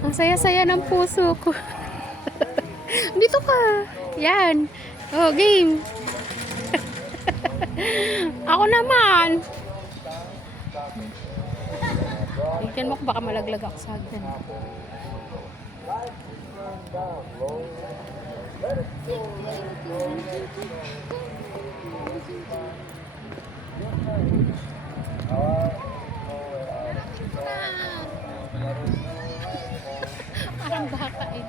Ang saya-saya ng puso ko. Dito ka. Yan. Oh, game. Ako naman. Tingnan mo kung baka malaglag ako sa hagdan. Parang baka eh.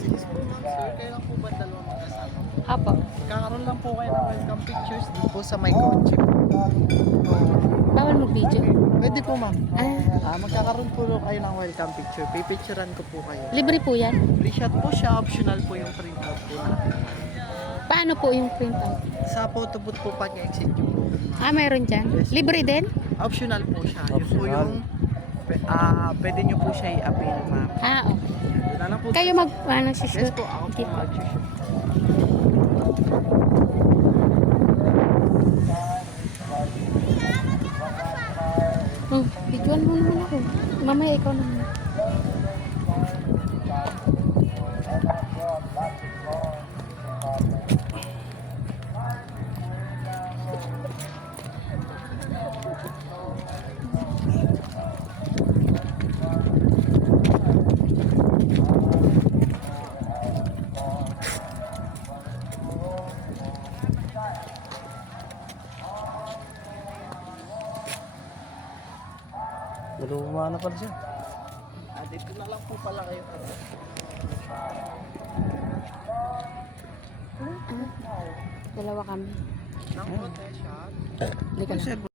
Sir, kailan po ba dalawang magkasama? Apo. Kakaroon lang po kayo ng welcome pictures din po sa my coach. Bawal mag-video. Pwede po ma'am. Ah, Magkakaroon po kayo ng welcome picture. Pipicturean ko po kayo. libre po yan. Free shot po siya, optional po yung printout po natin. Paano po yung printout? Sa photo booth po pag exit yung po. Ah, mayroon dyan? Yes. Libre din? Optional po siya. Yun po yung pwede nyo po siya i-appeal ma'am. Ah, okay. Yun na lang po. Kayo ano, Yes shoot? po, ako po Sige po. mag-shoot. Videoan mo naman ako. Mamaya ikaw naman. Luma na pala siya. Dito na lang po pala kayo. Dalawa kami. Nang protection. Hindi ka na.